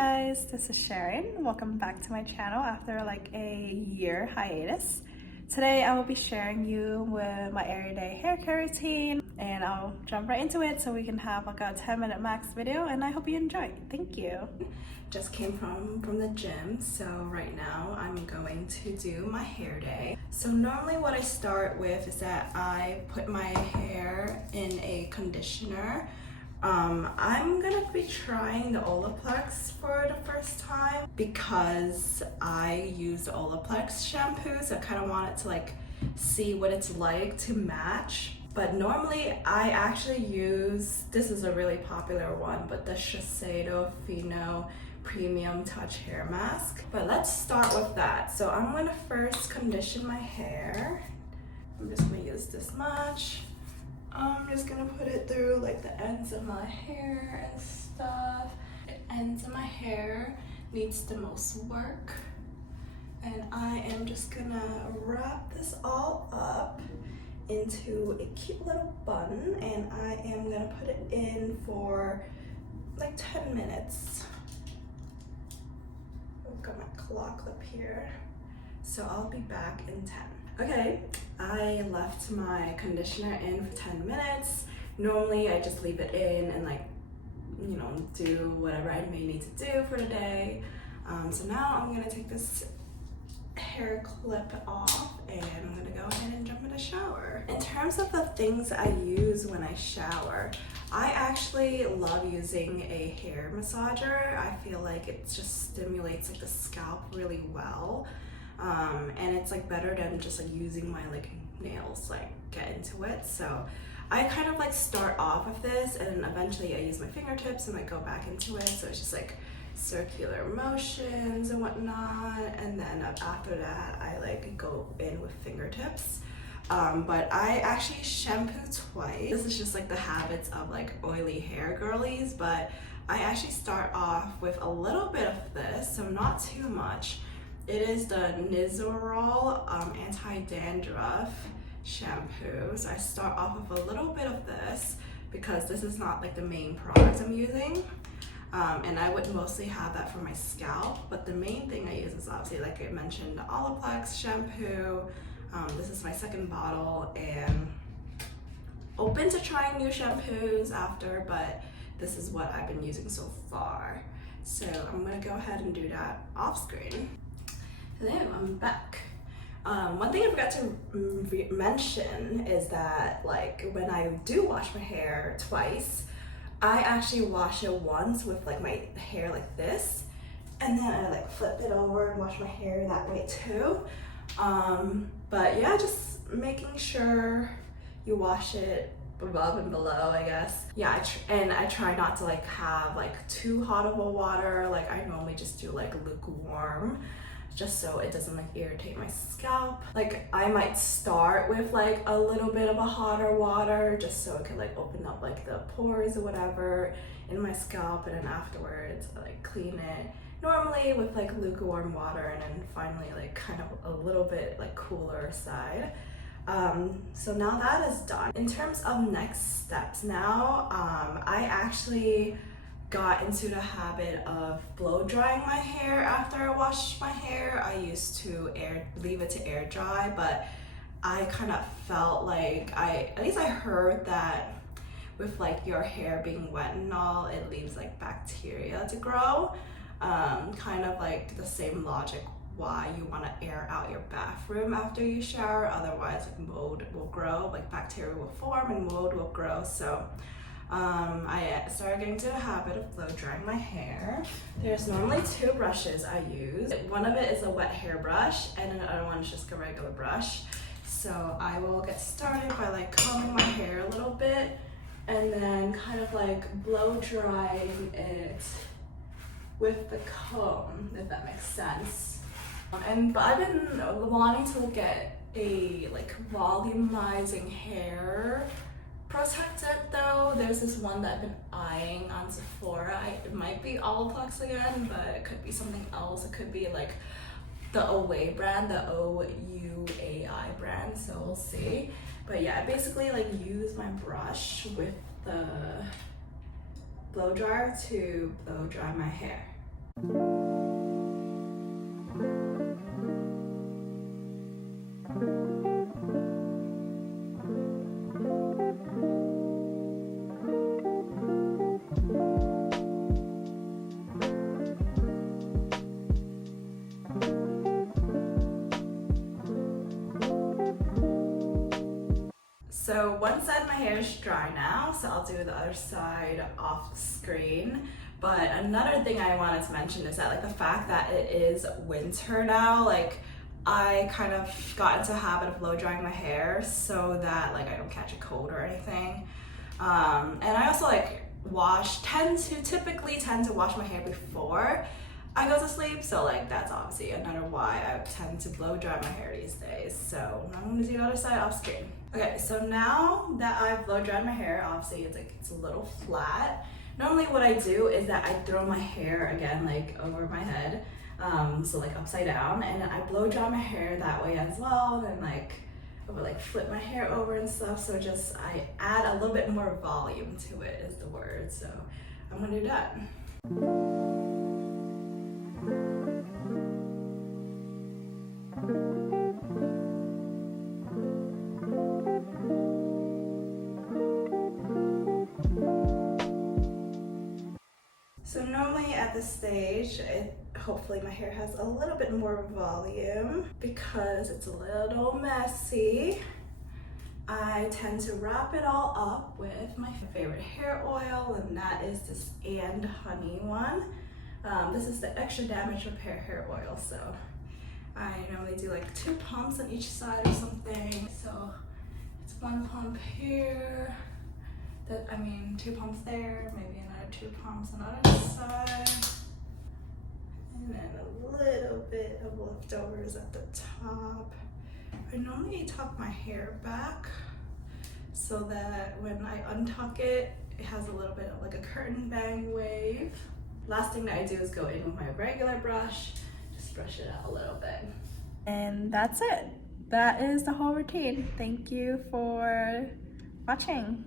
guys, this is Sharon. Welcome back to my channel after like a year hiatus. Today I will be sharing you with my everyday hair care routine and I'll jump right into it so we can have like a 10-minute max video and I hope you enjoy. Thank you. Just came from the gym, so right now I'm going to do my hair day. So normally what I start with is that I put my hair in a conditioner. I'm gonna be trying the Olaplex for the first time because I use the Olaplex shampoo, so I kind of wanted to like see what it's like to match. But normally I actually use, this is a really popular one, but the Shiseido Fino Premium Touch Hair Mask. But let's start with that. So I'm gonna first condition my hair. I'm just gonna use this much. I'm just gonna put it through like the ends of my hair and stuff. The ends of my hair needs the most work. And I am just gonna wrap this all up into a cute little bun and I am gonna put it in for like 10 minutes. I've got my claw clip here. So I'll be back in 10. Okay, I left my conditioner in for 10 minutes. Normally I just leave it in and like, you know, do whatever I may need to do for the day. So now I'm gonna take this hair clip off and I'm gonna go ahead and jump in the shower. In terms of the things I use when I shower, I actually love using a hair massager. I feel like it just stimulates like the scalp really well. And it's like better than just like using my like nails to like get into it. So I kind of like start off with this and eventually I use my fingertips and like go back into it. So it's just like circular motions and whatnot. And then after that, I like go in with fingertips. But I actually shampoo twice. This is just like the habits of like oily hair girlies, but I actually start off with a little bit of this, so not too much. It is the Nizoral anti-dandruff shampoo. So I start off with a little bit of this because this is not like the main product I'm using. And I would mostly have that for my scalp, but the main thing I use is obviously, like I mentioned, the Olaplex shampoo. This is my second bottle and open to trying new shampoos after, but this is what I've been using so far. So I'm gonna go ahead and do that off screen. Hello, I'm back. One thing I forgot to mention is that like when I do wash my hair twice, I actually wash it once with like my hair like this, and then I like flip it over and wash my hair that way too. But yeah, just making sure you wash it above and below, I guess. Yeah, I try not to like have like too hot of a water. Like I normally just do like lukewarm, just so it doesn't like irritate my scalp. Like I might start with like a little bit of a hotter water just so it can like open up like the pores or whatever in my scalp, and then afterwards I like clean it normally with like lukewarm water, and then finally like kind of a little bit like cooler side. So now that is done. In terms of next steps now, I actually got into the habit of blow drying my hair after I wash my hair. I used to leave it to air dry, but I kind of felt like at least I heard that with like your hair being wet and all, it leaves like bacteria to grow. Kind of like the same logic why you want to air out your bathroom after you shower, otherwise like mold will grow, like bacteria will form and mold will grow. So I started getting to the habit of blow drying my hair. There's normally two brushes I use. One of it is a wet hair brush and the other one is just a regular brush. So I will get started by like combing my hair a little bit and then kind of like blow drying it with the comb, if that makes sense. But I've been wanting to get a like volumizing hair protector though. There's this one that I've been eyeing on Sephora. It might be Olaplex again, but it could be something else. It could be like the Away brand, the OUAI brand, so we'll see. But yeah, I basically like use my brush with the blow dryer to blow dry my hair. So one side of my hair is dry now, so I'll do the other side off screen. But another thing I wanted to mention is that like the fact that it is winter now, like I kind of got into a habit of blow drying my hair so that like I don't catch a cold or anything. And I also like typically tend to wash my hair before I go to sleep, so like that's obviously another why I tend to blow dry my hair these days. So I'm gonna do the other side off screen. Okay, so now that I've blow dried my hair, obviously it's a little flat. Normally what I do is that I throw my hair again like over my head, so like upside down, and I blow dry my hair that way as well, and like I would like flip my hair over and stuff, so just I add a little bit more volume to it is the word. So I'm gonna do that. So normally at this stage, hopefully my hair has a little bit more volume because it's a little messy. I tend to wrap it all up with my favorite hair oil, and that is this And Honey one. This is the extra damage repair hair oil, so I normally do like 2 pumps on each side or something. So it's 1 pump here, 2 pumps there, maybe another 2 pumps on the other side, and then a little bit of leftovers at the top. I normally tuck my hair back so that when I untuck it, it has a little bit of like a curtain bang wave. Last thing that I do is go in with my regular brush, just brush it out a little bit. And that's it. That is the whole routine. Thank you for watching.